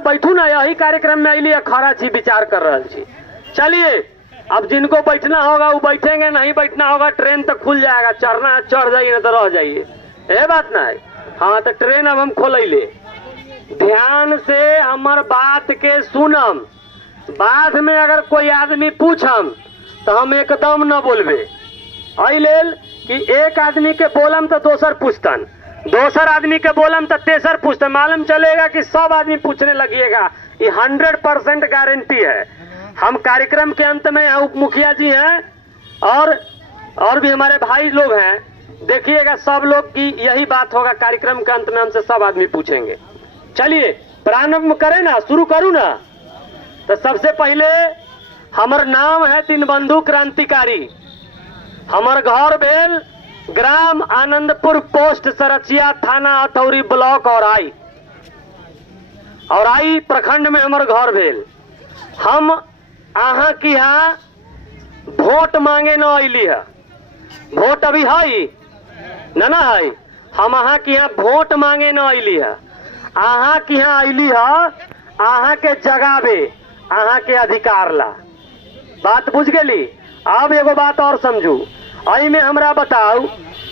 बैठू ना, यही कार्यक्रम में अली खड़ा छी, विचार कर रहा छी। चलिए, अब जिनको बैठना होगा वो बैठेंगे, नहीं बैठना होगा ट्रेन तो खुल जाएगा, चढ़ना है चढ़ जाइए, ना तो रह जाइए, ये बात ना है। हाँ तो ट्रेन अब हम खोलैले, ध्यान से हमार बात के सुनम, बाद में अगर कोई आदमी पूछम तो हम एकदम न बोलबे, एहि लेल कि एक आदमी के बोलम तो दोसर पूछतन, दोसर आदमी के बोलम तो तेसर पूछतन, मालूम चलेगा कि सब आदमी पूछने लगिएगा। ये 100% गारंटी है। हम कार्यक्रम के अंत में उप मुखिया जी हैं और भी हमारे भाई लोग हैं, देखिएगा सब लोग की यही बात होगा। कार्यक्रम के अंत में हमसे सब आदमी पूछेंगे। चलिए प्रारंभ करें ना, शुरू करूं ना। तो सबसे पहले हमार नाम है दीनबंधु क्रांतिकारी, हमार घर भेल ग्राम आनंदपुर, पोस्ट सरचिया, थाना अथौरी, ब्लॉक औराई प्रखंड में हमार घर भेल। हम अहाँ की यहाँ वोट मांगे न अली है, वोट अभी है ना है, हम अहाँ की यहाँ वोट मांगे न अली है, अहाँ की यहाँ अली है अहाँ के जगावे, अहाँ के अधिकार ला। बात बुझ गई। अब एगो बात और समझू, आई में हमरा बताओ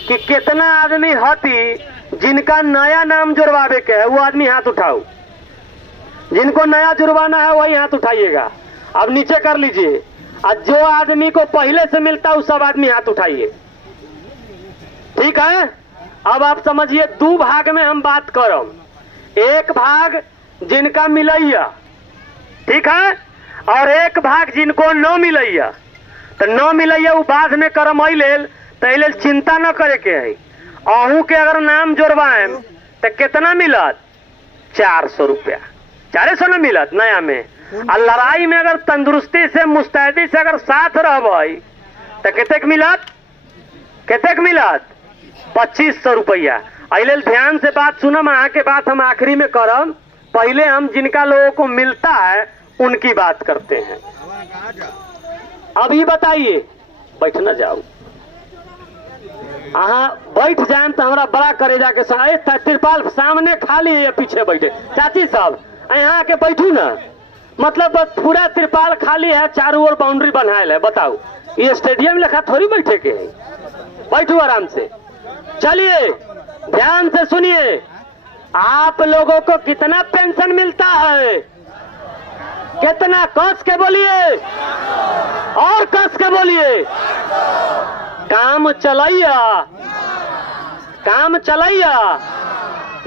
कि कितना आदमी हती जिनका नया नाम जुड़वावे के है, वो आदमी हाथ उठाओ। जिनको नया जुड़वाना है वही हाथ उठाइएगा। अब नीचे कर लीजिए, और जो आदमी को पहले से मिलता है वो सब आदमी हाथ उठाइए, ठीक है। अब आप समझिए, दो भाग में हम बात करम। एक भाग जिनका मिलैया, ठीक है, और एक भाग जिनको न मिलैया। तो न मिलैया वो बाद में करम, लेल चिंता न करे के है। अहू के अगर नाम जोड़वाए तो कितना मिलत? 400 रुपया, 400 न मिलत नया में। और लड़ाई में अगर तंदुरुस्ती से मुस्तैदी से अगर साथ रहबै तो कितक मिलत? 2500 रुपया। अल ध्यान से बात सुनम, अहाँ के बात हम आखिरी में करम। पहले हम जिनका लोगों को मिलता है उनकी बात करते हैं। अभी बताइए, बैठ न जाओ, अहाँ बैठ जाए तो हमारा बड़ा करेजा के साथ। तिरपाल सामने खाली है, पीछे बैठे चाची साहब, यहाँ के बैठू ना, मतलब पूरा तिरपाल खाली है, चारों ओर बाउंड्री बनायल है। बताओ, ये स्टेडियम लिखा थोड़ी बैठे के है, बैठू आराम से। चलिए ध्यान से सुनिए, आप लोगों को कितना पेंशन मिलता है? कितना? कस के बोलिए, और कस के बोलिए। काम चलैया, काम चलैया,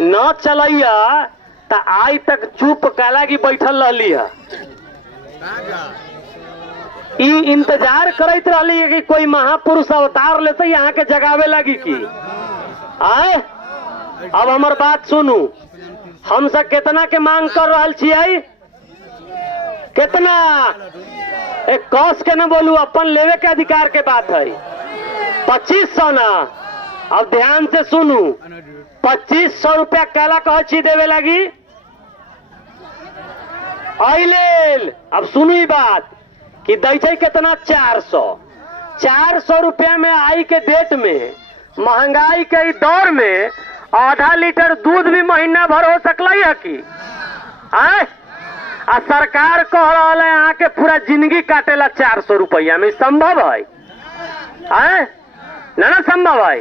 न चलैया तो आज तक चुप कैला की बैठल रहली है। इंतजार करते रहली है कि कोई महापुरुष अवतार लेते यहाँ के जगावे लगी की आए। अब हमार बात सुनू, हम सब कितना के मांग कर रहा छियै? कितना? एक कस के न बोलू, अपन लेवे के अधिकार के बात है। 2500 ना। अब ध्यान से सुनू, 2500 रुपया कैला कह छी देवे लगी आइलेल। अब सुनू ही बात कि दै छै कितना? 400 रुपया में आई के डेट में, महंगाई के दौर में आधा लीटर दूध भी महीना भर हो सकल है कि आए? आ सरकार कह रहा है यहाँ के पूरा जिंदगी काटेला 400 रुपया में। संभव है? ना संभव है।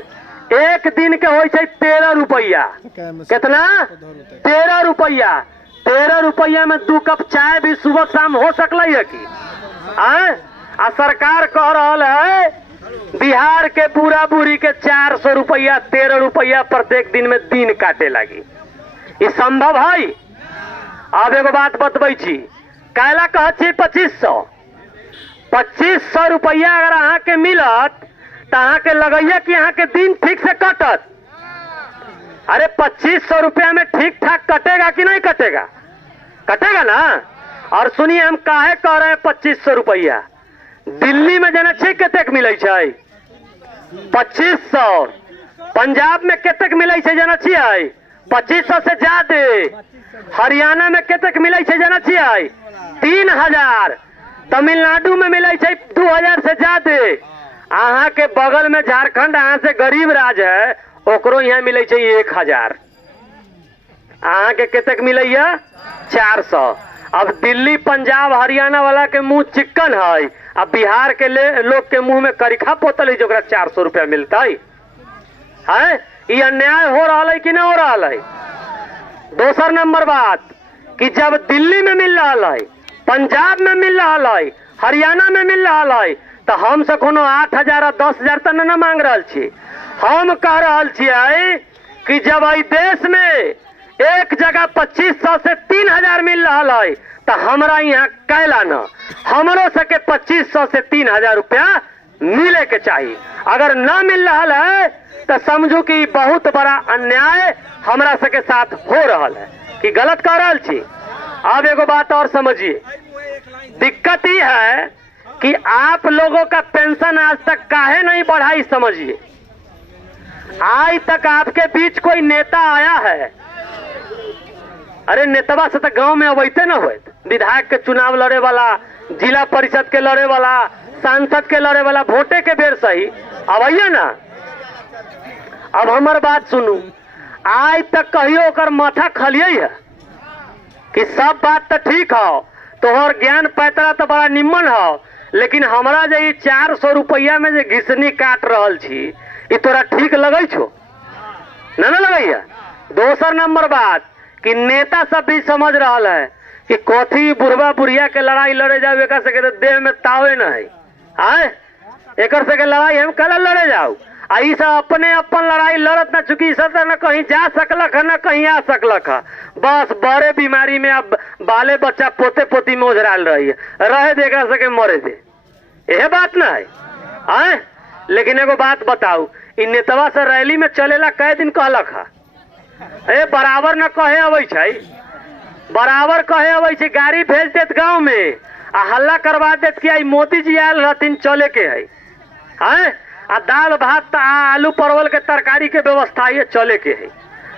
एक दिन के हो 13 रुपया। कितना? 13 रुपया। 13 रुपया में 2 कप चाय भी सुबह शाम हो सकल है कि आ सरकार कह रहा है बिहार के पूरा बुरी के 400 रुपया, 13 रुपया प्रत्येक दिन में दिन काटे लगी। ये संभव है? अब एगो बात बतबै छी, कैला कह 2500 रुपया अगर अहाँ के मिलत तो अहाँ के लगैया कि अहाँ के दिन ठीक से कटत। अरे 2500 रुपया में ठीक ठाक कटेगा कि नहीं कटेगा? कटेगा ना। और सुनिए, हम काहे कह रहे हैं 2500 रुपया? दिल्ली में जना छे कतेक मिले छै? 2500। पंजाब में कतेक मिले छै जना छियै? 2500 से ज्यादा। हरियाणा में कतेक मिले छै जना छियै? 3000। तमिलनाडु में मिले छै 2000 से ज्यादा। अहाँ के बगल में झारखंड, अहाँ से गरीब राज्य है, ओकरो यहाँ मिले छै 1000। अहाँ के केतक मिलैया 400। अब दिल्ली पंजाब हरियाणा वाला के मुंह चिक्कन है, अब बिहार के लोग के मुंह में करिखा पोतल है जो 400 रुपया मिलता है। ये अन्याय हो रहा है कि नहीं हो रहा है? दूसर नंबर बात कि जब दिल्ली में मिल रहा है, पंजाब में मिल रहा है, हरियाणा में मिल रहा है, तो हम से कोनो 8,000 और 10,000 तक न मांग रहा छी। हम कह रहा छियै कि जब इस देश में एक जगह 2500 से 3,000 मिल रहा है, तो हमारा यहाँ कैला न हमरो सके 2500 से 3,000 रुपया मिले के चाहिए। अगर न मिल रहा है तो समझू कि बहुत बड़ा अन्याय हमरा सके साथ हो रहा है कि गलत कह रहा छी। अब एगो बात और समझिए, दिक्कत ये है कि आप लोगों का पेंशन आज तक काहे नहीं बढ़ाई। समझिए, आज तक आपके बीच कोई नेता आया है? अरे नेतवा से तो गांव में अबैते न हुए, विधायक के चुनाव लड़े वाला, जिला परिषद के लड़े वाला, सांसद के लड़े वाला, वोटे के बेर सही अबैया ना। अब हमार बात सुनू, आज तक कहियो ओकर माथा खलिए है कि सब बात तो ठीक हो, तोहर ज्ञान पैतरा तो बड़ा निम्न हो, लेकिन हमारा जो 400 रुपया में जो घिसनी काट रहल छी, ये तोरा ठीक लगे छो? न लगैया। दोसर नंबर बात कि नेता सब भी समझ रहा है कि कथी बुढ़वा बुढ़िया के लड़ाई लड़े जाओ, एक से के देह में तावे न है, एक से के लड़ाई हम कल लड़े जाओ। आई सब अपने अपन लड़ाई लड़त न चुकी, सब न कहीं जा सकलक है न कहीं आ सकलक है, बस बड़े बीमारी में अब बाले बच्चा पोते पोती में ओझराल रही है, रहे देगा सके मरे दे, यह बात ना है। लेकिन एगो बात बताऊ, इ नेतवा से रैली में चलेला कै दिन कहलक है? बराबर न कहे अबै छै, बराबर कहे अबै छै, गाड़ी भेज देत गांव में आ हल्ला करवा देत कि आई मोदी जी आयल रहथिन चले के है, आ दाल भात आलू परवल के तरकारी के व्यवस्था ये चले के है।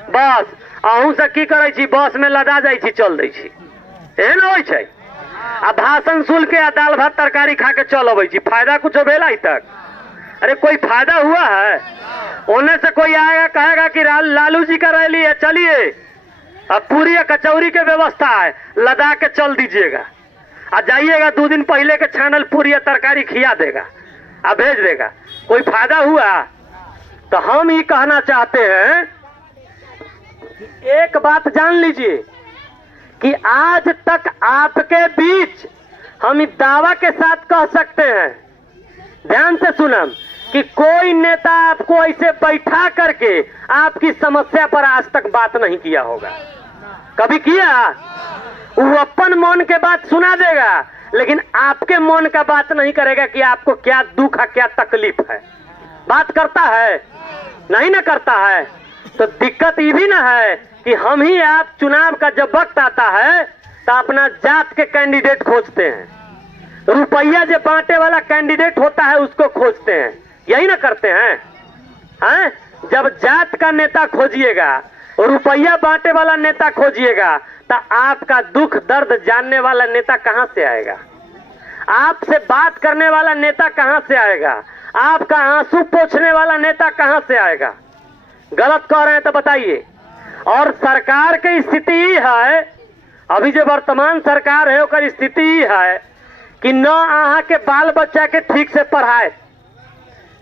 बस अहूँ से की करे छी, बस में लदा जाइ छी, चल दै छी, एहन होइ छै। आ भाषण सुन के आ दाल भात तरकारी खा के चल अबै छी, फायदा कुछ भेल आज तक? अरे कोई फायदा हुआ है? उन्हें से कोई आएगा कहेगा कि लालू जी का रैली है, चलिए अब पूरी कचौरी के व्यवस्था है, लदा के चल दीजिएगा, आ जाइएगा 2 दिन पहले के छानल पूरी तरकारी खिया देगा, आ भेज देगा। कोई फायदा हुआ? तो हम ये कहना चाहते हैं कि एक बात जान लीजिए कि आज तक आपके बीच हम इस दावा के साथ कह सकते हैं, ध्यान से सुनम, कि कोई नेता आपको ऐसे बैठा करके आपकी समस्या पर आज तक बात नहीं किया होगा। कभी किया? वो अपन मन के बात सुना देगा, लेकिन आपके मन का बात नहीं करेगा कि आपको क्या दुख है, क्या तकलीफ है। बात करता है? नहीं ना करता है। तो दिक्कत ये भी ना है कि हम ही आप चुनाव का जब वक्त आता है तो अपना जात के कैंडिडेट खोजते हैं, रुपया जो बांटे वाला कैंडिडेट होता है उसको खोजते हैं, यही ना करते हैं? जब जात का नेता खोजिएगा, रुपया बांटे वाला नेता खोजिएगा, तो आपका दुख दर्द जानने वाला नेता कहां से आएगा? आपसे बात करने वाला नेता कहां से आएगा? आपका आंसू पोंछने वाला नेता कहां से आएगा? गलत कह रहे हैं तो बताइए। और सरकार की स्थिति ही है, अभी जो वर्तमान सरकार है उसकी स्थिति ही है कि न अहाँ के बाल बच्चा के ठीक से पढ़ाए।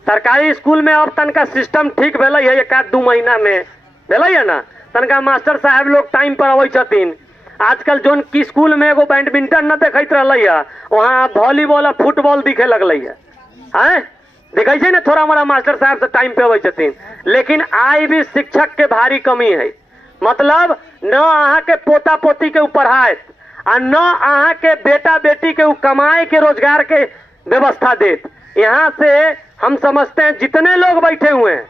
सरकारी स्कूल में अब तनका सिस्टम ठीक भेल है, 1-2 महीना में भेल है ना, तनका मास्टर साहब लोग टाइम पर अबै छथिन। आजकल जोन की स्कूल में एगो बैडमिंटन न देखैत रहलै है, वहाँ वॉलीबॉल और फुटबॉल दिखे लगलै है, देखै छै ना, थोड़ा मोड़ा मास्टर साहब से टाइम पे अबै छथिन। लेकिन आई भी शिक्षक के भारी कमी है, मतलब न अहाँ के पोता पोती के पढ़ाए और न अहाँ के बेटा बेटी के कमाए के रोजगार के व्यवस्था देत। यहाँ से हम समझते हैं जितने लोग बैठे हुए हैं,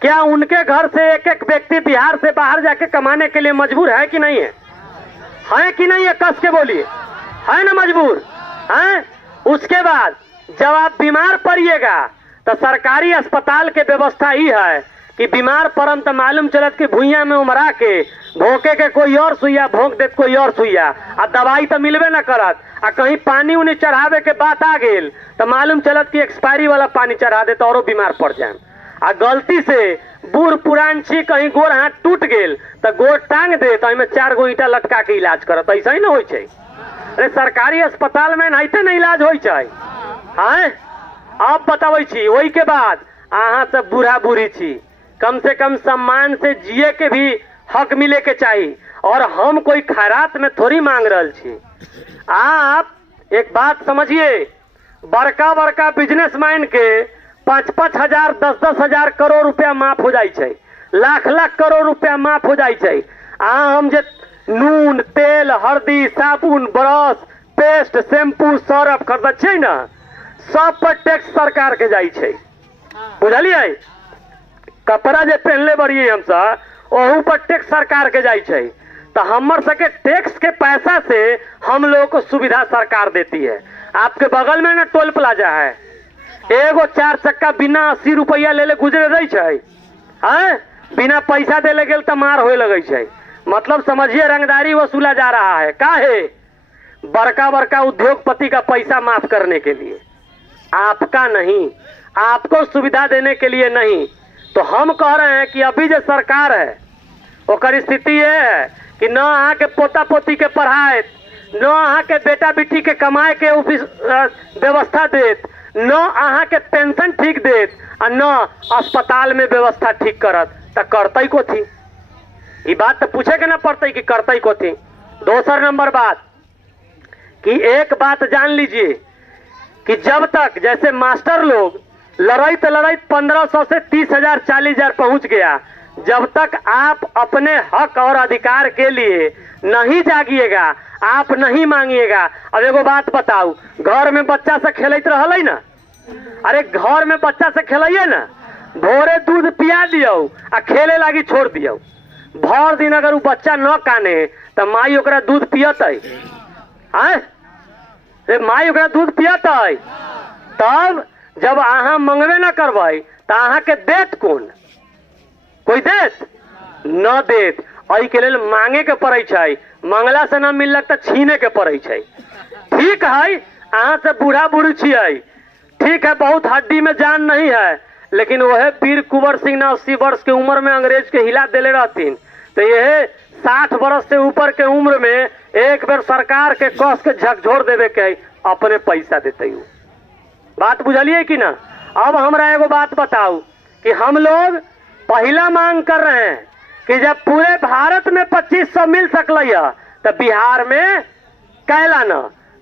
क्या उनके घर से एक एक व्यक्ति बिहार से बाहर जाके कमाने के लिए मजबूर है कि नहीं है? है कि नहीं है? कस के बोलिए, है ना मजबूर? है। उसके बाद जब आप बीमार पड़िएगा तो सरकारी अस्पताल के व्यवस्था ही है कि बीमार पड़म तो मालूम चलत कि भुइया में उमरा के भोंके के कोई और सुइया भोंक देत कोई और सुइया, आ दवाई तो मिलबे न करत, आ कहीं पानी उनी चढ़ावे के बात आ गेल तो मालूम चलत कि एक्सपायरी वाला पानी चढ़ा दे तो औरों बीमार पड़ जाए। आ गलती से बूढ़ पुरान छी, कहीं गोड़ हाथ टूट गेल तो गोड़ टांग दे तो में 4 गो ईटा लटका के इलाज करत, ऐसा ही ना हो। अरे सरकारी अस्पताल में नहीं ना इलाज हो। हाँ अब बतावे छी, वही के बाद अहाँ सब बूढ़ा बूढ़ी छी, कम से कम सम्मान से जिए के भी हक मिले के चाहिए। और हम कोई खैरात में थोड़ी मांग रहल छी। आप एक बात समझिए, बड़का बड़का बिजनेसमैन के 5-5 हजार 10-10 हजार करोड़ रुपया माफ हो जाए, लाख करोड़ रुपया माफ हो जाए। हम जे नून तेल हल्दी साबुन ब्रश पेस्ट शैम्पू सरफ खरीद छै ना, सब पर टैक्स सरकार के जाए, बुझलिए। कपड़ा जे पहनले बड़िए हम सब ओहू पर टैक्स सरकार के जाए। तो हमर सके टैक्स के पैसा से हम लोगों को सुविधा सरकार देती है। आपके बगल में ना टोल प्लाजा है, एगो 4 चक्का बिना 80 रुपया ले गुजरे रही है, बिना पैसा दे गेल तो मार होए लगे छै। मतलब समझिए रंगदारी वसूला जा रहा है। काहे? बड़का बड़का उद्योगपति का पैसा माफ करने के लिए, आपका नहीं, आपको सुविधा देने के लिए नहीं। तो हम कह रहे हैं कि अभी जो सरकार है ओकर स्थिति ये है कि न अहाँ के पोता पोती के पढ़ाए, न अहाँ के बेटा बेटी के कमाए के व्यवस्था देत, न अहाँ के पेंशन ठीक देत, और न अस्पताल में व्यवस्था ठीक करत, तो करते को थी। ये बात तो पूछे के ना पड़ते कि करते को थी। दूसर नंबर बात कि एक बात जान लीजिए कि जब तक जैसे मास्टर लोग लड़ाई 1500 से 30,000 40,000 पहुंच गया, जब तक आप अपने हक और अधिकार के लिए नहीं जागिएगा, आप नहीं मांगिएगा। अब एगो बात बताऊ, घर में बच्चा से खेलत रहल ना, अरे घर में बच्चा से खेलिए ना, भोरे दूध पिया दियो आ खेले लागी छोड़ दियो, भर दिन अगर वो बच्चा न काने तो माई ओकरा दूध पियत, माई ओकरा दूध पियत। तब जब अहाँ मंगबे न करबै तो अहाँ के देत कौन? कोई देत न देत। एहि के लेल मांगे के पड़े छै, मंगला से न मिललक तो छीने के पड़े छै। ठीक है, अहाँ से बूढ़ा बूढ़ी छियै, ठीक है, बहुत हड्डी में जान नहीं है, लेकिन वह वीर कुंवर सिंह ने 80 वर्ष के उम्र में अंग्रेज के हिला देले रहतीन। तो यह 60 वर्ष से ऊपर के उम्र में एक बार सरकार के कस के झकझोर देवे के अपने पैसा देते। बात बुझलिए कि ना? अब हमरा एगो बात बताओ कि हम लोग पहला मांग कर रहे हैं कि जब पूरे भारत में 2500 मिल सकल तो बिहार में कैला न।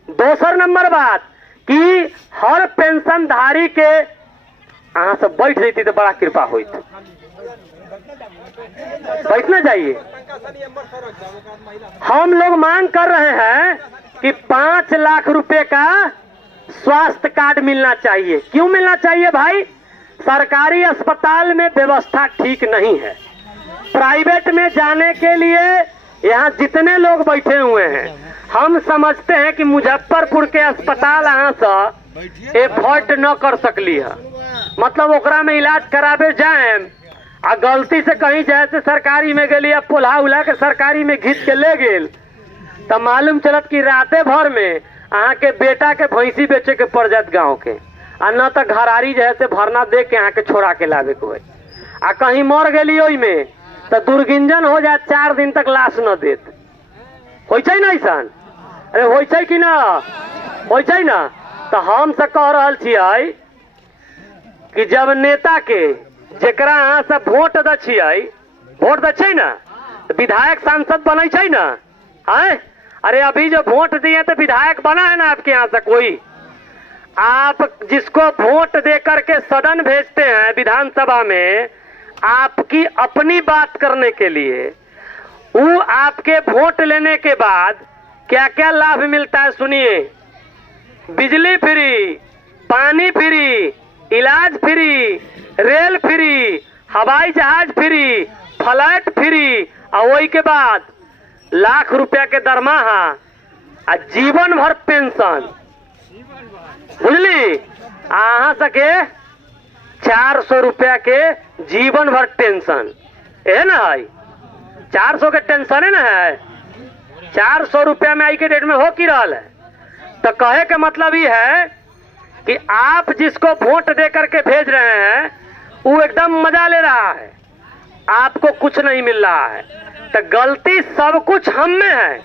दोसर नंबर बात कि हर पेंशन धारी के अहाँ सब बैठ जाती तो बड़ा कृपा होइत। बैठना चाहिए। हम लोग मांग कर रहे हैं कि 5 लाख रुपए का स्वास्थ्य कार्ड मिलना चाहिए। क्यों मिलना चाहिए भाई? सरकारी अस्पताल में व्यवस्था ठीक नहीं है। प्राइवेट में जाने के लिए यहाँ जितने लोग बैठे हुए हैं, हम समझते हैं कि मुजफ्फरपुर के अस्पताल यहाँ से एफर्ट न कर सकली है। मतलब ओकरा में इलाज करावे जाए आ गलती से कहीं जैसे सरकारी में गली अब पोल्हा उला के सरकारी में घींच के ले गेल तो मालूम चलत कि राते भर में अहाँ के बेटा के भैंसी बेचे के पड़ जात गाँव के, आ न तो घरारी जैसे भरना दे के अहाँ के छोड़ा के लावे के होए। आ कहीं मर गली ओई में तो दुर्गिंजन हो जाए, 4 दिन तक लाश न देत। होई छै ना ऐसन? अरे होई छै कि ना? होई छै ना? तो हम से कह रहल छियै कि जब नेता के जेकरा अहाँ से वोट दै छियै, वोट दै छै ना, विधायक सांसद बनै छै ना, हैं? अरे अभी जो वोट दिए तो विधायक बना है ना आपके यहाँ से कोई? आप जिसको वोट दे करके सदन भेजते हैं विधानसभा में आपकी अपनी बात करने के लिए, वो आपके वोट लेने के बाद क्या क्या लाभ मिलता है सुनिए। बिजली फ्री, पानी फ्री, इलाज फ्री, रेल फ्री, हवाई जहाज फ्री, फ्लाइट फ्री, और वही के बाद लाख रुपया के दरमाहा आ जीवन भर पेंशन। बुझली? अहाँ सके 400 रुपया के जीवन भर टेंशन है ना है? 400 के टेंशन है ना है? 400 रुपया में आई के डेट में हो की रहा है। तो कहे के मतलब ये है कि आप जिसको वोट दे करके भेज रहे हैं वो एकदम मजा ले रहा है, आपको कुछ नहीं मिल रहा है, तो गलती सब कुछ हम में है,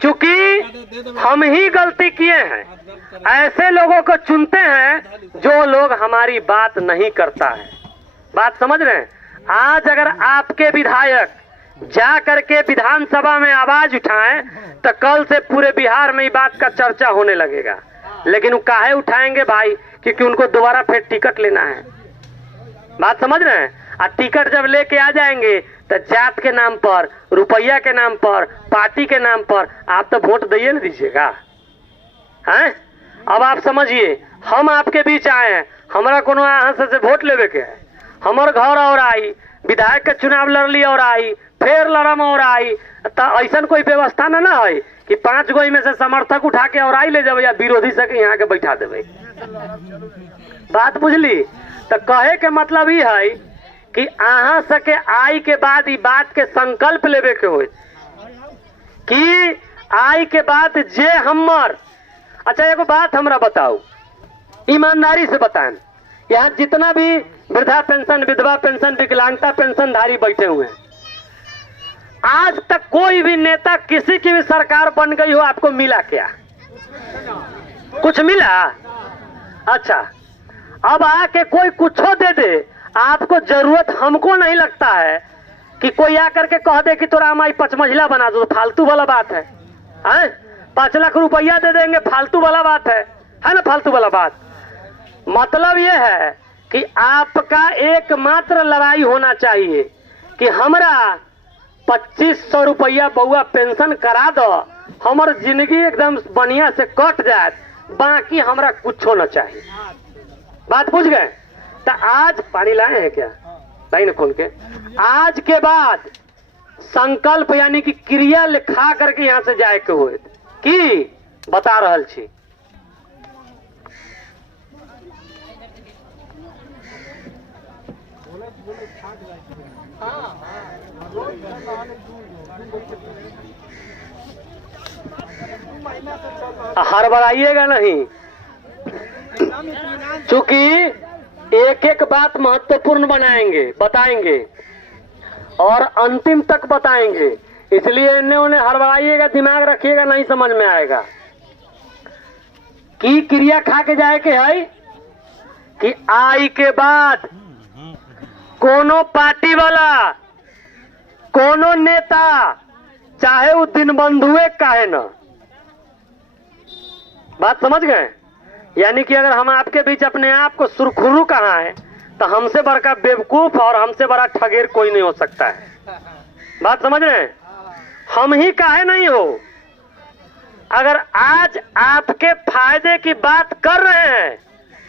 क्योंकि हम ही गलती किए हैं। ऐसे लोगों को चुनते हैं जो लोग हमारी बात नहीं करता है। बात समझ रहे हैं? आज अगर आपके विधायक जा करके विधानसभा में आवाज उठाएं तो कल से पूरे बिहार में ये बात का चर्चा होने लगेगा। लेकिन वो काहे उठाएंगे भाई? क्योंकि उनको दोबारा फिर टिकट लेना है। बात समझ रहे हैं? और टिकट जब लेके आ जाएंगे तो जात के नाम पर, रुपया के नाम पर, पार्टी के नाम पर आप तो वोट दिए ना दीजिएगा, हैं? अब आप समझिए, हम आपके बीच आए हैं, हमारा कोनो यहाँ से वोट लेवे के है, हमार घर और आई, विधायक का चुनाव लड़ लिया और आई, फिर लड़म और आई, तो ऐसा कोई व्यवस्था ना है कि 5 गो में से समर्थक उठा के और आई ले जावे या विरोधी से यहाँ के बैठा देवे। बात बुझली? तो कहे के मतलब ये है कि अहाँ सके आई के बाद ई बात के संकल्प लेवे के हो कि आई के बाद जे हमर। अच्छा एगो बात हमरा बताओ, ईमानदारी से बताएं, यहाँ जितना भी वृद्धा पेंशन, विधवा पेंशन, विकलांगता पेंशन धारी बैठे हुए हैं, आज तक कोई भी नेता, किसी की भी सरकार बन गई हो, आपको मिला क्या? कुछ मिला? अच्छा, अब आके कोई कुछो दे दे, आपको जरूरत हमको नहीं लगता है कि कोई आकर के कह दे कि तोरा हमारी 5 मंजिला बना दो। फालतू वाला बात है, 5 लाख रुपया दे देंगे, फालतू वाला बात है ना? फालतू वाला बात। मतलब ये है कि आपका एकमात्र लड़ाई होना चाहिए कि हमरा 2500 रुपया बउआ पेंशन करा दो, हमार जिंदगी एकदम बढ़िया से कट जाए, बाकी हमरा कुछो न चाहिए। बात बुझ गए? तो आज पानी लाए हैं क्या? नहीं ना खोल के। आज के बाद संकल्प यानी कि क्रिया लिखा करके यहाँ से जाए के हुए कि बता रहल छी। हड़बड़ाइएगा नहीं, चूंकि एक एक बात महत्वपूर्ण बताएंगे और अंतिम तक बताएंगे, इसलिए इन्हें उन्हें हड़बड़ाइएगा, दिमाग रखिएगा, नहीं समझ में आएगा। की क्रिया खा के जाए के है कि आई के बाद कोनो पार्टी वाला, कोनो नेता, चाहे वो दिन बंधुए काहे न। बात समझ गए? यानी कि अगर हम आपके बीच अपने आप को सुरखुरू कहा है तो हमसे बड़ा बेवकूफ और हमसे बड़ा ठगेर कोई नहीं हो सकता है। बात समझ रहे हैं? हम ही काहे नहीं हो। अगर आज आपके फायदे की बात कर रहे हैं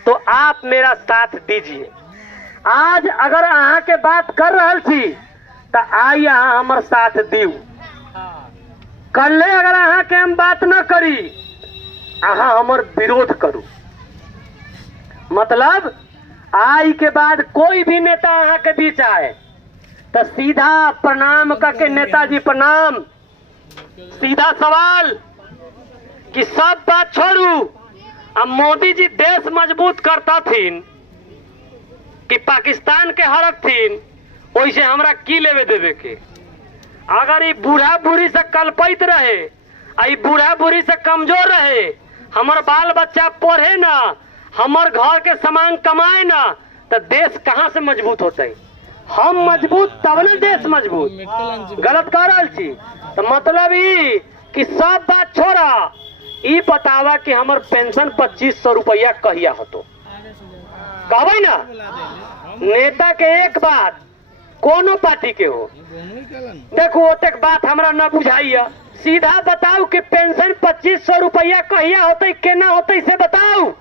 तो आप मेरा साथ दीजिए। आज अगर अहाँ के बात कर रहे थी तो आई अहाँ हमार साथ दीऊ। कल अगर अहाँ के हम बात न करी, अहाँ हमार विरोध करू। मतलब आई के बाद कोई भी नेता अहाँ के बीच आए तो सीधा प्रणाम करके, नेताजी प्रणाम, सीधा सवाल कि सब बात छोड़ू। अब मोदी जी देश मजबूत करता थीन कि पाकिस्तान के हरक थीन, वैसे हमरा की लेवे देवे के। अगर ये बूढ़ा बूढ़ी से कल्पित रहे, आई बूढ़ा बूढ़ी से कमजोर रहे, हमार बाल बच्चा पढ़े ना, हमार घर के सामान कमाए ना, तो देश कहाँ से मजबूत होते? हम मजबूत तब न देश मजबूत। गलत कह रहा छी। तो मतलब ई कि सब बात छोड़ा, ई बतावा कि हमार पेंशन 2500 रुपया कहिया होतो। कहबे ना नेता के एक बात, कोनो पार्टी के हो, देखो ओतक बात हमरा न बुझाइया। सीधा बताओ कि पेंशन 2500 रुपया कहिया होते, केना होते से बताओ।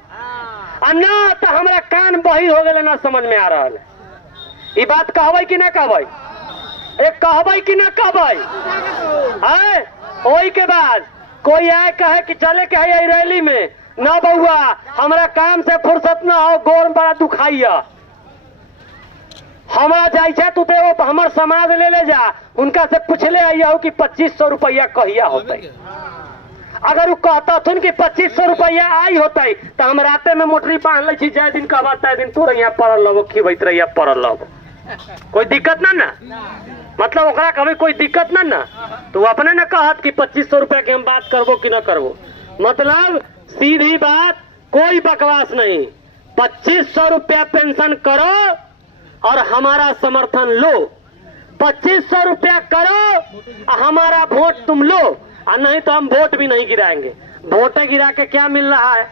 ना तो हमरा कान बहिर हो गए, ना समझ में आ रहा है। ये बात कहबै कि ना कहबै? एक कहबै कि ना कहबै? ओई के बाद कोई आए कहे कि चले के है रैली में, ना बउआ हमरा काम से फुर्सत ना हो, गोर बड़ा दुखाइया, हमरा जाए छे तू तो हमर समाज ले जा, उनका से पूछले आइया हो कि 2500 रुपया कहिया होते। अगर वो कहता थुन कि 2500 रुपया आई होते तो हम राते में मोटरी बांध ले, जय दिन कहबा तय दिन तू यहाँ पड़ल लगो, खिबैत रहिया पड़ल लगो। कोई दिक्कत ना मतलब ओकरा कभी कोई दिक्कत ना तो अपने न कहत कि 2500 रुपया की हम बात करबो कि न करबो। मतलब सीधी बात, कोई बकवास नहीं। 2500 रुपया पेंशन करो और हमारा समर्थन लो। 2500 रुपया करो, हमारा वोट तुम लो, और नहीं तो हम वोट भी नहीं गिराएंगे। वोटें गिरा के क्या मिल रहा है?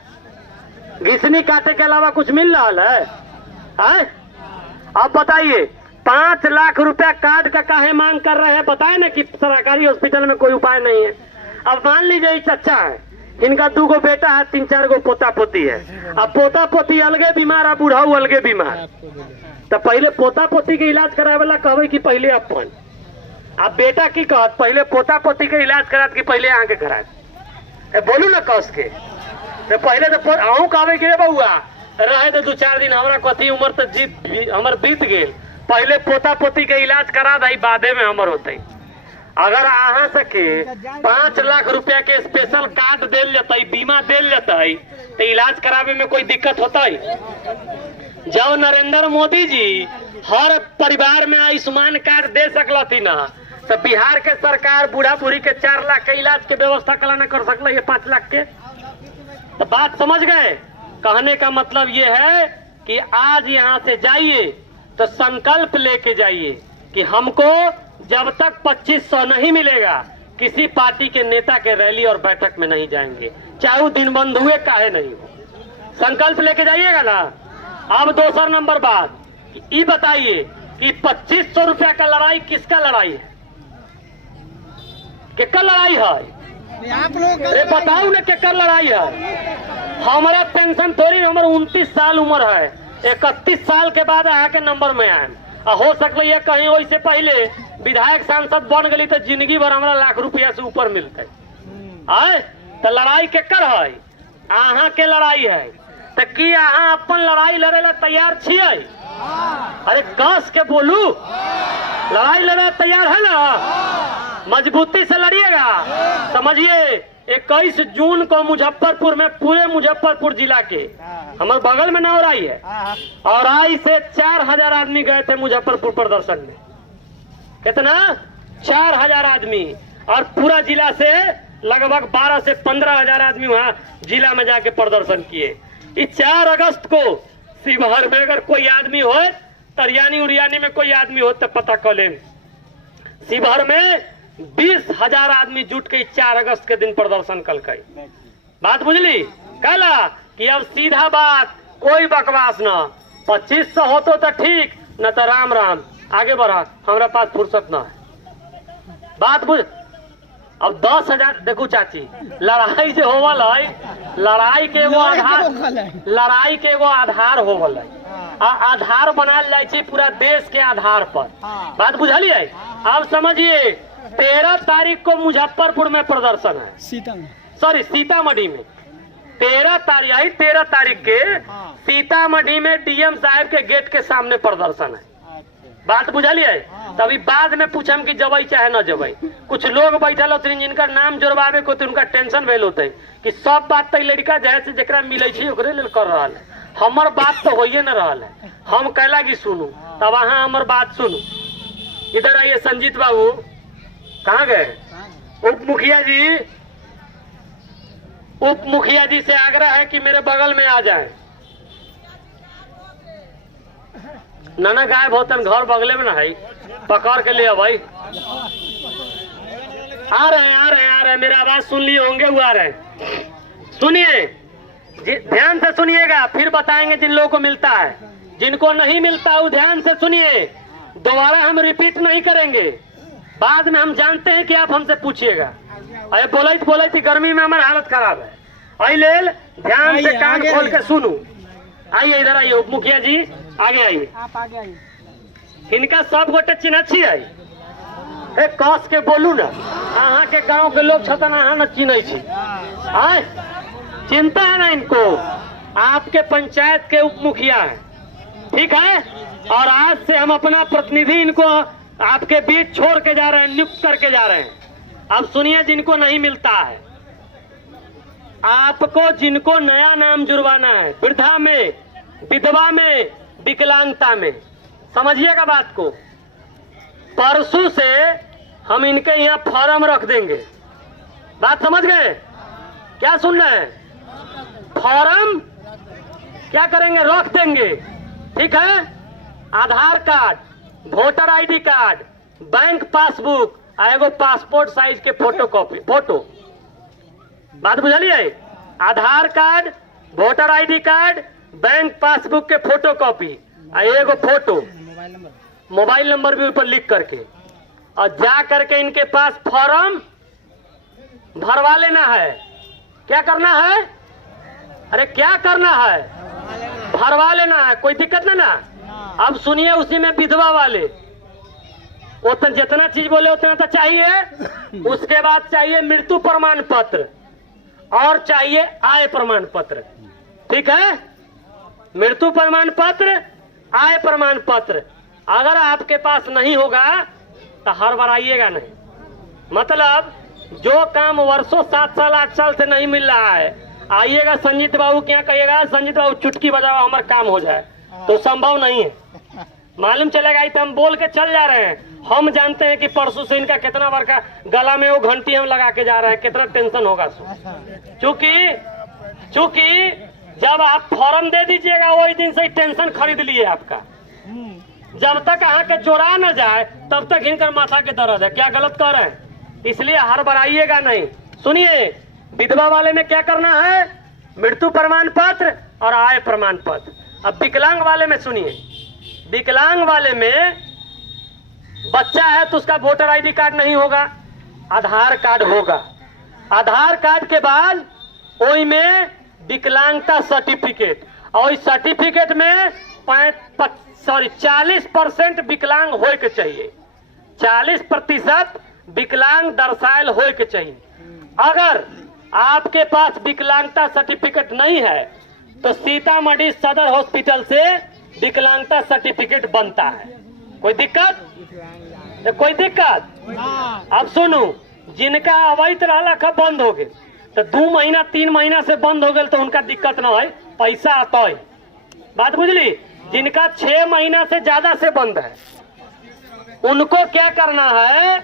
घिसनी काटे के अलावा कुछ मिल रहा है? अब बताइए, 5 लाख रुपया कार्ड का काहे मांग कर रहे हैं? बताए ना कि सरकारी हॉस्पिटल में कोई उपाय नहीं है। अब मान लीजिए चचा है, इनका 2 गो बेटा है, 3-4 गो पोता पोती है। अब पोता पोती अलगे बीमार, अब बुढ़ाऊ अलगे बीमार, तो पहले पोता पोती के इलाज करावे वाला कहवे कि पहले अपन। अब बेटा की कहत पहले पोता पोती के इलाज करात कि पहले यहाँ के करात? बोलू ना कस के तो पहले तो आहू कहवे कि बउआ रहे तो 2-4 दिन, हमारा कथी उम्र तो जीत हमर बीत गेल, पहले पोता पोती के इलाज करा दई, बादे में हमर होते। अगर अहाँ सके 5 लाख रुपया के स्पेशल कार्ड देल जतई, बीमा देल जतई, तो इलाज करावे में कोई दिक्कत होता? जब नरेंद्र मोदी जी हर परिवार में आयुष्मान कार्ड दे सकलती ना, तो बिहार के सरकार बूढ़ा बूढ़ी के 4 लाख के इलाज के व्यवस्था कला न कर सकल ये 5 लाख के। तो बात समझ गए? कहने का मतलब ये है कि आज यहाँ से जाइए तो संकल्प लेके जाइए कि हमको जब तक 2500 नहीं मिलेगा, किसी पार्टी के नेता के रैली और बैठक में नहीं जाएंगे, चाहे वो दिन बंद हुए काहे नहीं हो। संकल्प लेके जाइएगा ना। अब दूसरा नंबर बात, ये बताइए कि 2500 रुपया का लड़ाई किसका लड़ाई है? केकर लड़ाई है? आप लोग बताओ ना केकर लड़ाई है? हमारा पेंशन थोड़ी, हमारे 29 साल उम्र है, 31 साल के बाद यहाँ के नंबर में आए। हो सकता है कहीं वैसे पहले विधायक सांसद बन गई तो जिंदगी भर हमारा लाख रुपया से ऊपर मिलते है। तो लड़ाई केकर है? अहाँ के लड़ाई है। तो की अहाँ अपन लड़ाई लड़े ला तैयार छियै? अरे कस के बोलू, लड़ाई लड़े तैयार है ना? मजबूती से लड़िएगा। समझिए 21 जून को मुजफ्फरपुर में, पूरे मुजफ्फरपुर जिला के, हमारे बगल में नौराई है, औराई से 4000 आदमी गए थे मुजफ्फरपुर प्रदर्शन में। कितना? 4000 आदमी। और पूरा जिला से लगभग 12 से 15,000 आदमी वहाँ जिला में जाके प्रदर्शन किए। इस 4 अगस्त को शिवहर में अगर कोई आदमी हो, तरियानी उरियानी में कोई आदमी हो तो पता कर ले। शिवहर में 20,000 आदमी जुट के 4 अगस्त के दिन प्रदर्शन कल कई। बात बुझली? कहला कि अब सीधा बात, कोई बकवास ना। 2500 हो तो ठीक, न तो राम राम, आगे बढ़ा, हमारा पास फुर्सत ना है। बात बुझ। अब 10,000 देखो चाची, लड़ाई जो होवल है, लड़ाई के एगो आधार होवल है। आधार बनाल जाए छे पूरा देश के आधार पर। बात बुझलिए? अब समझिए 13 तारीख को मुजफ्फरपुर में प्रदर्शन है, सीतामढ़ी में। 13 तारीख के सीतामढ़ी में डीएम साहब के गेट के सामने प्रदर्शन है। बात बुझलिए? तभी बाद में पूछम कि जबई चाहे न जबई। कुछ लोग बैठल होते जिनका नाम जोड़वावे को उनका टेंशन भेल होते कि सब बात तो लड़का जहे से जरा मिले छे ओकरे लेल कर रहा है। हमर बात तो होइए न रहा है। हम कहला कि सुनू, तब अहाँ हमर बात सुनू। इधर आइए संजीत बाबू। कहाँ गए? उप मुखिया जी से आग्रह है कि मेरे बगल में आ जाए। नाना गायब होतन, घर बगले में ना है, पकड़ के ले भाई। आ रहे हैं, मेरा आवाज सुन लिए होंगे, वो आ रहे हैं। सुनिए, ध्यान से सुनिएगा, फिर बताएंगे जिन लोगों को मिलता है। जिनको नहीं मिलता वो ध्यान से सुनिए, दोबारा हम रिपीट नहीं करेंगे। बाद में हम जानते हैं कि आप हमसे पूछिएगा। अरे बोले थी गर्मी में हमारी हालत खराब है। आई लेल ध्यान से कान खोल के सुनू। आइए इधर आइए, उप मुखिया जी आगे आइए। आप आगे आइए। इनका सब गोटे चिन्ह है। एक कस के बोलू ना, अहाँ के गांव के लोग छतन अहाँ न चिन्ह छी। चिंता है ना इनको? आपके पंचायत के उप मुखिया है, ठीक है? और आज से हम अपना प्रतिनिधि इनको आपके बीच छोड़ के जा रहे हैं, नियुक्त करके जा रहे हैं। अब सुनिए, जिनको नहीं मिलता है, आपको जिनको नया नाम जुड़वाना है, वृद्धा में, विधवा में, विकलांगता में, समझिएगा बात को। परसों से हम इनके यहाँ फॉर्म रख देंगे। बात समझ गए? क्या सुनना है? फॉर्म क्या करेंगे? रख देंगे। ठीक है? Aadhaar card, voter ID card, bank passbook, एगो पासपोर्ट साइज के फोटो कॉपी फोटो। बात बुझलिए? Aadhaar card, voter ID card, bank passbook के फोटो कॉपी, एगो फोटो, मोबाइल नंबर भी ऊपर लिख करके, और जा करके इनके पास फॉर्म भरवा लेना है। क्या करना है? अरे क्या करना है? भरवा लेना है। कोई दिक्कत ना। अब सुनिए, उसी में विधवा वाले उतना जितना चीज बोले उतना तो चाहिए। उसके बाद चाहिए मृत्यु प्रमाण पत्र और चाहिए आय प्रमाण पत्र। ठीक है? मृत्यु प्रमाण पत्र, आय प्रमाण पत्र अगर आपके पास नहीं होगा तो हड़बड़ाइएगा नहीं। मतलब जो काम वर्षों 7 साल 8 साल से नहीं मिल रहा है, आइएगा संजीत बाबू के यहाँ, कहिएगा संजीत बाबू चुटकी बजाओ हमारा काम हो जाए, तो संभव नहीं है। मालूम चलेगा तो हम बोल के चल जा रहे हैं। हम जानते हैं कि परसों से इनका कितना बार का गला में वो घंटी हम लगा के जा रहे हैं, कितना टेंशन होगा। चूंकि जब आप फॉर्म दे दीजिएगा वही दिन से ही टेंशन खरीद लिए आपका। जब तक यहाँ के जोड़ा न जाए तब तक इनका माथा के दर्द है। क्या गलत कर रहे हैं? इसलिए हड़बड़ाइएगा नहीं। सुनिए, विधवा वाले में क्या करना है? मृत्यु प्रमाण पत्र और आय प्रमाण पत्र। अब विकलांग वाले में सुनिए, विकलांग वाले में बच्चा है तो उसका वोटर आईडी कार्ड नहीं होगा, आधार कार्ड होगा। आधार कार्ड के बाद वही में विकलांगता सर्टिफिकेट, और इस सर्टिफिकेट में 40% विकलांग होए के चाहिए। 40% विकलांग दर्शायल होए के चाहिए। अगर आपके पास विकलांगता सर्टिफिकेट नहीं है तो सीतामढ़ी सदर हॉस्पिटल से विकलांगता सर्टिफिकेट बनता है। कोई दिक्कत? कोई दिक्कत? अब सुनो, जिनका अवैध रहला का बंद हो गए तो 2 महीना 3 महीना से बंद हो गए तो उनका दिक्कत ना है, पैसा आता है। बात बुझली? जिनका 6 महीना से ज्यादा से बंद है उनको क्या करना है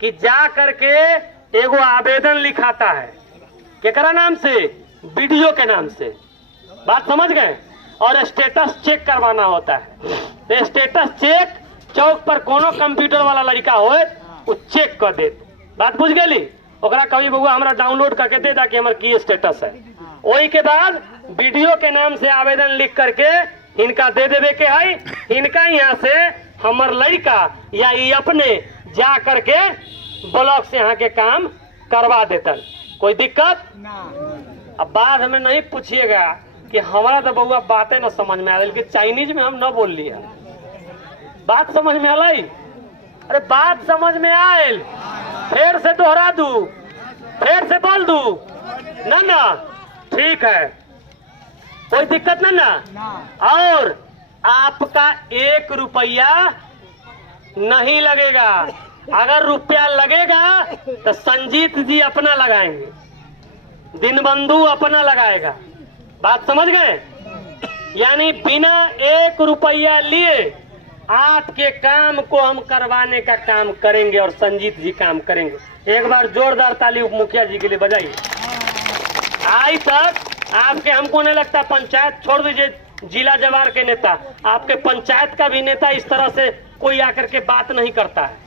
कि जा करके एगो आवेदन लिखाता है। केकरा नाम से? वीडियो के नाम से। बात समझ गए? और स्टेटस चेक करवाना होता है। तो स्टेटस चेक चौक पर कोनो कंप्यूटर वाला लड़का होए वो चेक कर दे। बात बुझ गई? ओकरा कभी बउआ हमरा डाउनलोड करके दे दा कि हमार की स्टेटस है। वही के बाद वीडियो के नाम से आवेदन लिख करके इनका दे देवे के है। इनका यहाँ से हमार लड़का या ये अपने जा करके ब्लॉक से यहाँ के काम करवा देता। कोई दिक्कत? अब बाद में नहीं पूछिएगा कि हमारा तो बउआ बातें न समझ में आयल कि चाइनीज में हम न बोल लिया। बात समझ में आई? अरे बात समझ में आयल, फिर से दोहरा दू, फिर से बोल दू ना? ठीक है, कोई दिक्कत ना। और आपका 1 रुपया नहीं लगेगा। अगर रुपया लगेगा तो संजीत जी अपना लगाएंगे, दीनबंधु अपना लगाएगा। बात समझ गए? यानी बिना 1 रुपया लिए आपके काम को हम करवाने का काम करेंगे और संजीत जी काम करेंगे। एक बार जोरदार ताली उप मुखिया जी के लिए बजाइए। आज तक आपके हमको नहीं लगता, पंचायत छोड़ दीजिए, जिला जवार के नेता, आपके पंचायत का भी नेता इस तरह से कोई आकर के बात नहीं करता है।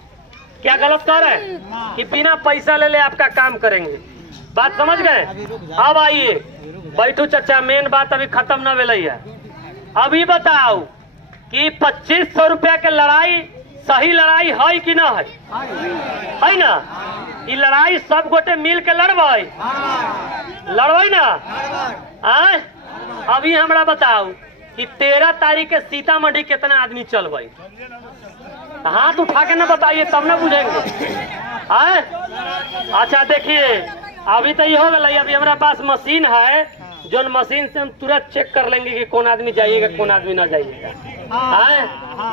क्या गलत कर रहे हैं कि बिना पैसा ले ले आपका काम करेंगे? बात समझ गए? अब आइए बैठो चाचा, मेन बात अभी खत्म न भेल है। अभी बताओ कि 2500 रुपया के लड़ाई सही लड़ाई है कि ना है? है ना? ये लड़ाई सब गोटे मिल के लड़बे ना? आए अभी हमरा बताओ कि 13 तारीख के सीतामढ़ी कितना आदमी चलबे? हाथ उठा के ना बताइए तब ना बुझेंगे। आए अच्छा देखिए, अभी तो ये हो गया। अभी हमारा पास मशीन है, जो मशीन से हम तुरंत चेक कर लेंगे कि कौन आदमी जाइएगा कौन आदमी ना जाइएगा।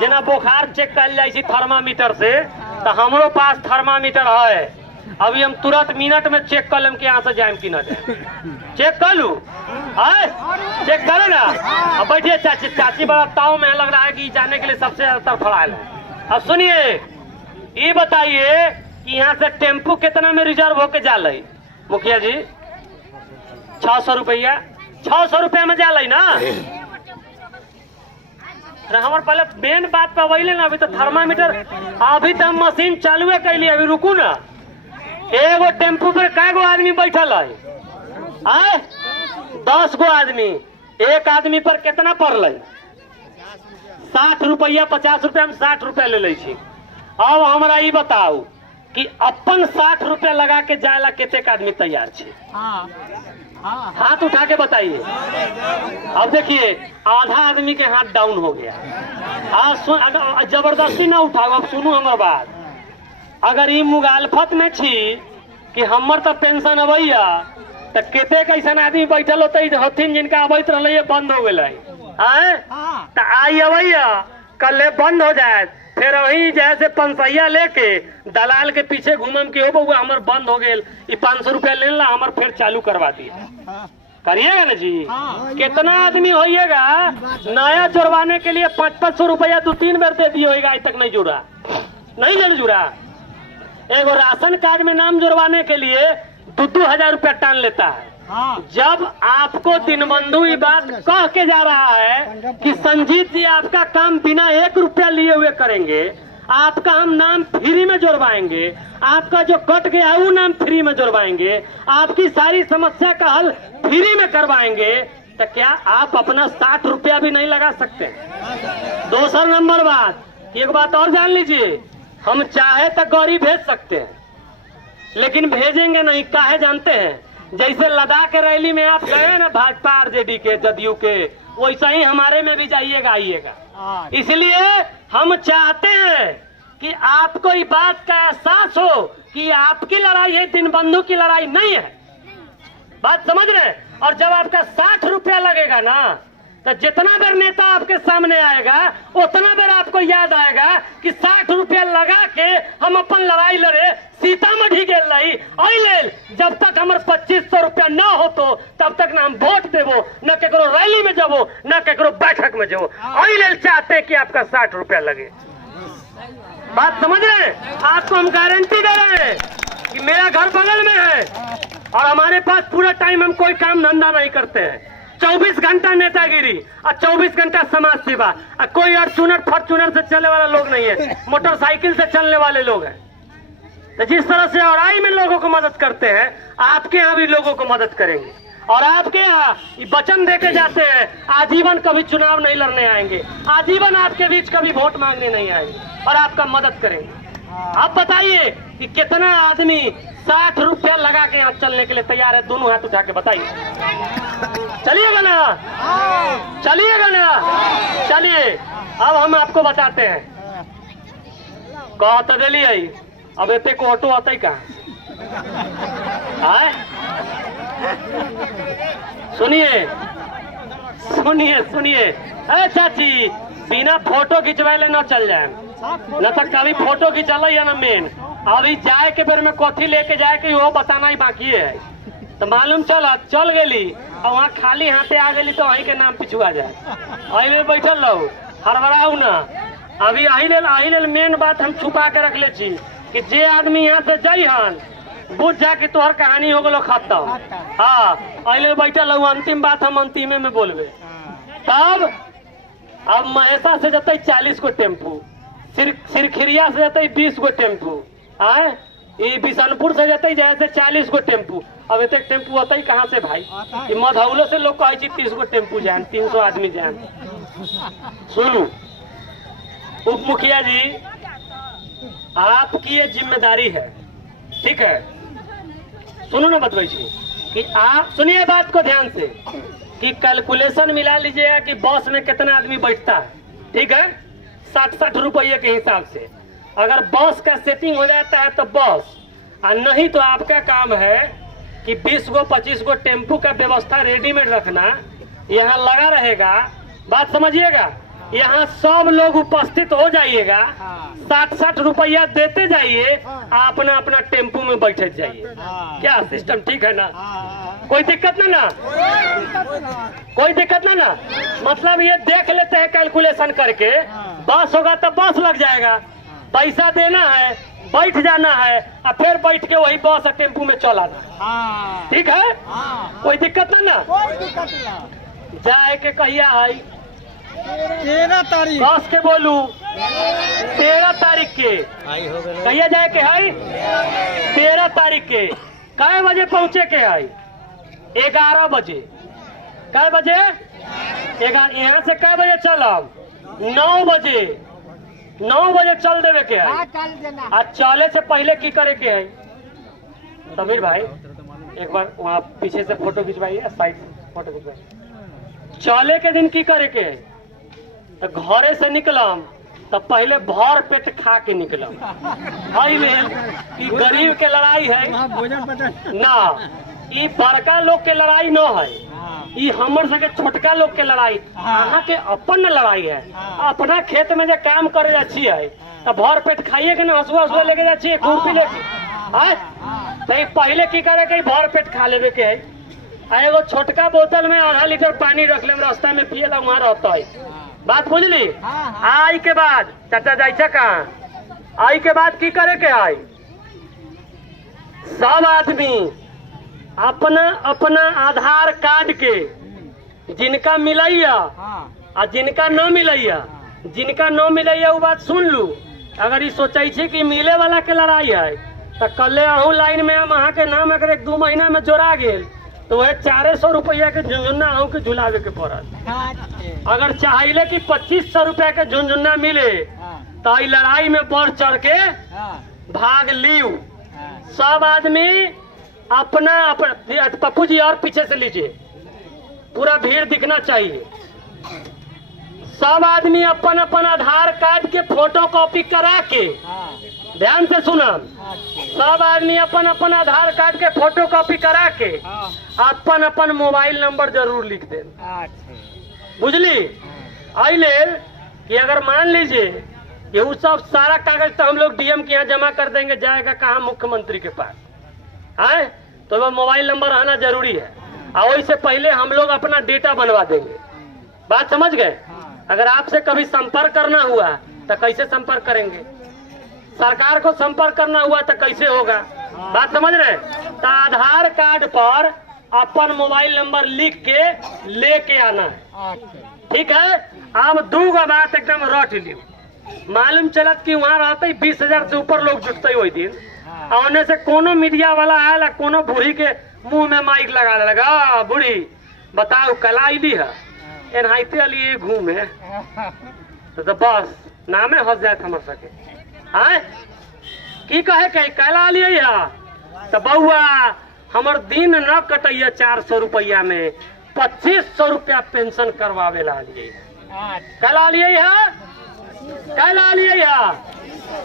जना बुखार चेक कर जाए थर्मामीटर से, तो हमारो पास थर्मामीटर है। अभी हम तुरंत मिनट में चेक कर लें कि यहाँ से जाए कि ना जाए। चेक कर लूँ, आए चेक करो ना। अब बैठिए चाची, चाची बड़ा ताव में लग रहा है कि जाने के लिए सबसे ज्यादा तड़फड़ाए है। अब सुनिए, ये बताइए कि यहाँ से टेम्पू कितना में रिजर्व होके जा रही मुखिया जी? 600 रुपया, 600 रुपया में जा रही ना। हमारे पहले मेन बात पे वही ना, अभी तो थर्मामीटर, अभी तो हम मशीन चालू है कैली। अभी रुकू ना, एगो टेम्पू पर कै गो आदमी बैठल है? आए 10 गो आदमी, एक आदमी पर कितना पड़ल? 60 रुपया, 50 रुपया में 60 रुपया ले ली। अब हमारा ये बताओ कि अपन 60 रुपया लगा के जाए केतेक आदमी तैयार छे? हाथ उठा के बताइए। अब देखिए आधा आदमी के हाथ डाउन हो गया। जबरदस्ती ना उठाओ। अब सुनू हमार बात, अगर ये मुगालफत में छी कि हमर तो पेंशन अबैया तो केतेक ऐसा आदमी बैठल होते हथिन जिनका अबैत रहे बंद हो गए तो आई अबैया कल बंद हो जाए, फिर वही जैसे पंसैया लेके दलाल के पीछे घूमम कि हो बउआ हमर बंद हो गए, 500 रुपया ले ला हमर फिर चालू करवा दिया। करिएगा ना जी? कितना आदमी होइएगा नया जुड़वाने के लिए 500 रुपया 2-3 बार दे दिए होगा, आज तक नहीं जुड़ा, नहीं जुड़ा। एगो राशन कार्ड में नाम जुड़वाने के लिए 2-2 हजार रुपया टान लेता है। जब आपको दीनबंधु ये बात कह के जा रहा है कि संजीत जी आपका काम बिना 1 रुपया लिए हुए करेंगे, आपका हम नाम फ्री में जुड़वाएंगे, आपका जो कट गया है वो नाम फ्री में जुड़वाएंगे, आपकी सारी समस्या का हल फ्री में करवाएंगे, तो क्या आप अपना 60 रुपया भी नहीं लगा सकते? दूसरा नंबर बात, एक बात और जान लीजिए, हम चाहे तो गौरी भेज सकते हैं लेकिन भेजेंगे नहीं। काहे जानते हैं? जैसे लद्दाख रैली में आप गए ना भाजपा आरजेडी के जदयू के, वैसा ही हमारे में भी जाइएगा आइएगा। इसलिए हम चाहते हैं कि आपको ये बात का एहसास हो कि आपकी लड़ाई है, दीनबंधु की लड़ाई नहीं है। बात समझ रहे हैं? और जब आपका 60 रुपया लगेगा ना, तो जितना बेर नेता आपके सामने आएगा उतना बेर आपको याद आएगा कि 60 रुपया लगा के हम अपन लड़ाई लड़े, सीतामढ़ी गेल रही लेल। जब तक हमारे 2500 रुपया न हो तो तब तक ना हम वोट देवो, न केकरो रैली में जाबो, न केकरो बैठक में जाबो। लेल चाहते कि आपका 60 रुपया लगे। बात समझ रहे हैं? आपको हम गारंटी दे रहे हैं कि मेरा घर बगल में है और हमारे पास पूरा टाइम हम कोई काम धंधा नहीं करते हैं। 24 घंटा नेतागिरी और 24 घंटा समाज सेवा। कोई अर्चुनर फॉर्चूनर से चलने वाला लोग नहीं है, मोटरसाइकिल से चलने वाले लोग हैं। तो जिस तरह से औराई में लोगों को मदद करते हैं, आपके यहाँ भी लोगों को मदद करेंगे। और आपके यहाँ वचन देके जाते हैं, आजीवन कभी चुनाव नहीं लड़ने आएंगे, आजीवन आपके बीच कभी वोट मांगने नहीं आएंगे और आपका मदद करेंगे। अब बताइए कि कितना आदमी 60 रुपया लगा के यहाँ चलने के लिए तैयार है? दोनों हाथ उठा के बताइए। चलिएगा ना? चलिएगा ना? चलिए अब हम आपको बताते हैं। कह तो दिलिए, अब एते को ऑटो आते कहाँ? सुनिए सुनिए सुनिए, चाची बिना फोटो खिंचवाले न चल जाए, न तो कभी फोटो खिंचल है ना मेन। अभी जाए के बेर में कथी लेके जाए के वो बताना ही बाकी है। तो मालूम चल गेली और वहाँ खाली हाथे आ गई तो वहीं के नाम पिछुआ जाए। अही बैठल रहो, हड़बड़ाऊ ना। अभी अही लेल मेन बात हम छुपा के रख ले छी कि जे आदमी यहाँ से जइहन बुझ जा कि तोहर कहानी हो गलो खत्म। हाँ अही बैठल रहो, अंतिम बात हम अंतिमे में बोलबे। तब अब महेशा से जते 40 गो टेम्पू, सिरखिरिया से जते 20 गो टेम्पू, ये बिशनपुर से जते जैसे 40 गो टेम्पू। अब एते टेम्पू आते कहाँ से भाई? ये मधौलो से लोग कहे 30 गो टेम्पू जान, 300 आदमी जान। सुनू उप मुखिया जी, आपकी ये जिम्मेदारी है, ठीक है? सुनो ना बतवाई कि आप सुनिए बात को ध्यान से कि कैलकुलेशन मिला लीजिएगा कि बस में कितना आदमी बैठता है, ठीक है? 60 रुपये के हिसाब से अगर बस का सेटिंग हो जाता है तो बस, और नहीं तो आपका काम है कि 20 गो 25 गो टेम्पू का व्यवस्था रेडीमेड रखना, यहाँ लगा रहेगा। बात समझिएगा, यहाँ सब लोग उपस्थित हो जाइएगा। 60-60 रुपया देते जाइए, अपना अपना टेम्पू में बैठे जाइए। क्या सिस्टम ठीक है ना? कोई दिक्कत नहीं ना? कोई दिक्कत नहीं ना? मतलब ये देख लेते हैं कैलकुलेशन करके, बस होगा तो बस लग जाएगा, पैसा देना है, बैठ जाना है और फिर बैठ के वही बस टेम्पू में चल आना। ठीक है? कोई दिक्कत नहीं ना? जाए के कहिया है? 13 तारीख। बस के बोलू 13 तारीख के कहिया जाए के है? 13 तारीख के। कै बजे पहुँचे के है? 11 बजे। कै बजे? 11। यहाँ से कै बजे चलब? 9 बजे। 9 बजे चल देवे के है। आज चले से पहले की करे के है? समीर भाई एक बार वहाँ पीछे से फोटो खिंचवाइए, साइड से फोटो खिंचवाइए। चले के दिन की करे के है? तो घरे से निकलम तो पहले भर पेट खा के निकलम। कि गरीब के लड़ाई है ना, ई बड़का लोग के लड़ाई न है, ई हमर सके छोटका लोग के लड़ाई, अहाँ के अपन लड़ाई है। अपना खेत में जो काम करे अच्छी है तो भर पेट खाइए के ना, हंसुआ हंसुआ लेके जाइए, खुरपी लेके। तो पहले की करे के भर पेट खा लेवे के है। एगो छोटका बोतल में आधा लीटर पानी रख ले, रास्ता में पिएला, वहाँ रहता है। बात बुझली? आई के बाद चाचा जाइछा कहाँ? आई के बाद की करे के आई? सब आदमी अपना अपना आधार कार्ड के, जिनका मिलैया और जिनका न मिलैया, जिनका न मिलैया वो बात सुन लू। अगर ये सोचे छे कि मिले वाला के लड़ाई है तो कल आहू लाइन में हम अहाँ के नाम अगर 1-2 महीना में जोड़ा गेल तो वह 400 रुपया के झुंझुन्ना आहू के झुलावे के पड़त। अगर चाहिए कि 2500 रुपया के झुंझुन्ना मिले तो ई लड़ाई में बढ़ चढ़ के भाग लियो। सब आदमी अपना पप्पू जी और पीछे से लीजिए, पूरा भीड़ दिखना चाहिए। सब आदमी अपन अपन आधार कार्ड के फोटो कॉपी करा के, ध्यान से सुना, सब आदमी अपन अपन आधार कार्ड के फोटो कॉपी करा के अपन अपन मोबाइल नंबर जरूर लिख दे। बुझली? आई ले कि अगर मान लीजिए ये वो सब सारा कागज तो हम लोग डीएम के यहाँ जमा कर देंगे, जाएगा कहाँ? मुख्यमंत्री के पास है। तो वह मोबाइल नंबर आना जरूरी है, और इससे पहले हम लोग अपना डेटा बनवा देंगे। बात समझ गए? अगर आपसे कभी संपर्क करना हुआ तो कैसे संपर्क करेंगे? सरकार को संपर्क करना हुआ तो कैसे होगा? बात समझ रहे? तो आधार कार्ड पर अपन मोबाइल नंबर लिख के लेके आना है। ठीक है? अब 2 बात एकदम रट लियो। मालूम चलत कि वहाँ रहते 20,000 से ऊपर लोग जुटते वही दिन, और से कोनो मीडिया वाला आयल, कोनो बूढ़ी के मुंह में माइक लगा लगा, बूढ़ी बताओ कल आईली है एनहाइते अलिए घूमे, तो बस नामे हंस जाए हमर सके। हाँ की कहे के कल आलिए तो बउआ हमर दिन न कटैया 400 रुपया में 2500 रुपया पेंशन करवावे ला आलिए। कल आलिए कल आलिए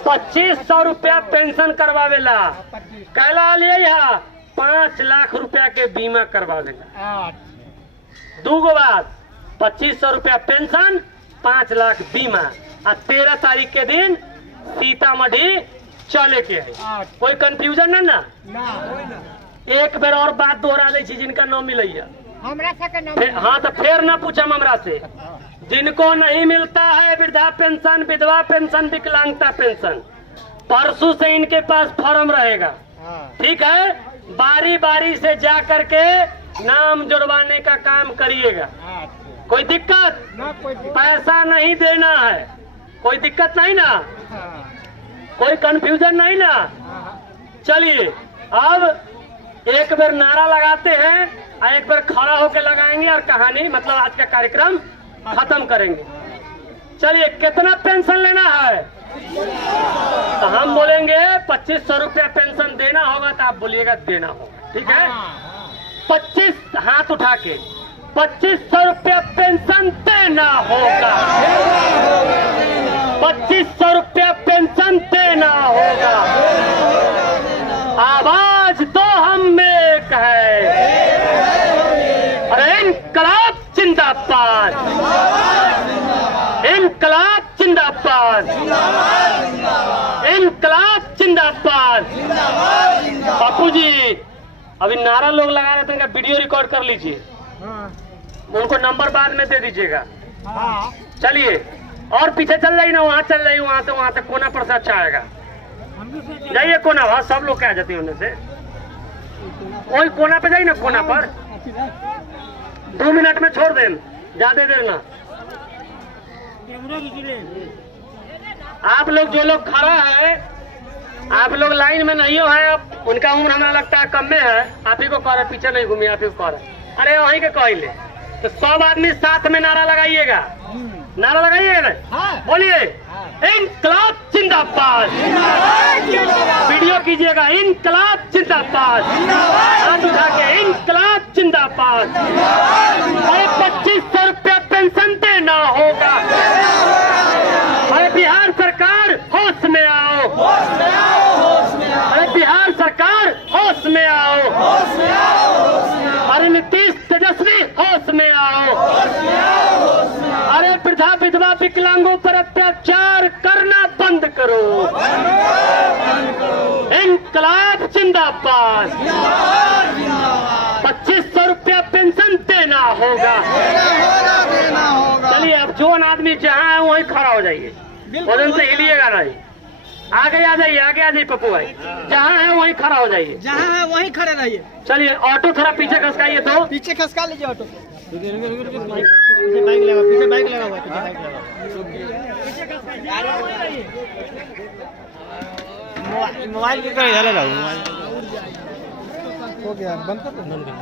2500 रुपया पेंशन करवावे ला। कल आलिए 5 लाख रुपया के बीमा करवावे ला। 2 बात, 2500 रुपया पेंशन, 5 लाख बीमा, और 13 तारीख के दिन सीतामढ़ी चले के है। कोई कंफ्यूजन ना? एक बेर और बात दोहरा दे, जिनका न मिलैया हाँ तो फिर ना पूछम हमरा से। जिनको नहीं मिलता है वृद्धा पेंशन, विधवा पेंशन, विकलांगता पेंशन, परसों से इनके पास फॉर्म रहेगा। ठीक है? बारी बारी से जा करके नाम जुड़वाने का काम करिएगा। कोई दिक्कत? पैसा नहीं देना है, कोई दिक्कत नहीं ना? कोई कंफ्यूजन नहीं ना? चलिए अब एक बार नारा लगाते हैं और एक बार खड़ा होकर लगाएंगे और कहानी मतलब आज का कार्यक्रम खत्म करेंगे। चलिए कितना पेंशन लेना है? तो हम बोलेंगे 2500 रुपया पेंशन देना होगा, तो आप बोलिएगा देना होगा। ठीक है? 25 हाथ उठा के 2500 रुपया पेंशन देना होगा। 2500 रुपया पेंशन देना होगा। आवाज तो हम में एक है। अरे इनकलाब जिंदाबाद, जिंदाबाद, इनकलाब जिंदाबाद। बापू जी अभी नारा लोग लगा रहे थे, इनका वीडियो रिकॉर्ड कर लीजिए, उनको नंबर बाद में दे दीजिएगा। चलिए और पीछे चल जाइए ना, वहाँ चल जाइए, वहाँ तक कोना पर से अच्छा आएगा। जाइए कोना, वहाँ सब लोग क्या जाते हैं उन्हें से, वही कोना पे जाइए ना, कोना पर 2 मिनट में छोड़ दें, ज्यादा देर ना। आप लोग जो लोग खड़ा है, आप लोग लाइन में नहीं हो है, अब उनका उम्र हमें लगता है कम में है, आप ही को कह रहे, पीछे नहीं घूमिए, आप ही को कह रहे। अरे वहीं के कहले तो सब आदमी साथ में नारा लगाइएगा, नारा लगाइएगा ना, बोलिए इनकलाब जिंदाबाद, वीडियो कीजिएगा इनकलाब जिंदाबाद, हाथ उठा के इनकलाब जिंदाबाद। अरे 2500 रुपया पेंशन देना होगा। अरे बिहार सरकार होश में आओ, अरे बिहार सरकार होश में आओ, अरे नीतीश तेजस्वी होश में आओ। अरे वृद्धा विधवा विकलांगों पर अत्याचार करना बंद करो। इनकलाब जिंदाबाद, 2500 रुपया पेंशन देना होगा। चलिए अब जो आदमी जहाँ है वहीं खड़ा हो जाइए, वजन से हिलिएगा नहीं। आगे आ जाइए, आगे आ जाइए पप्पू भाई, जहाँ है वहीं खड़ा हो जाइए, जहाँ है वहीं खड़े रहिए। चलिए ऑटो थोड़ा पीछे खसकाइए, तो पीछे खसका लीजिए ऑटो, पीछे बाइक लगा, पीछे बाइक लगा हुआ है, मोबाइल की मोबाइल हो गया, बंद कर दो।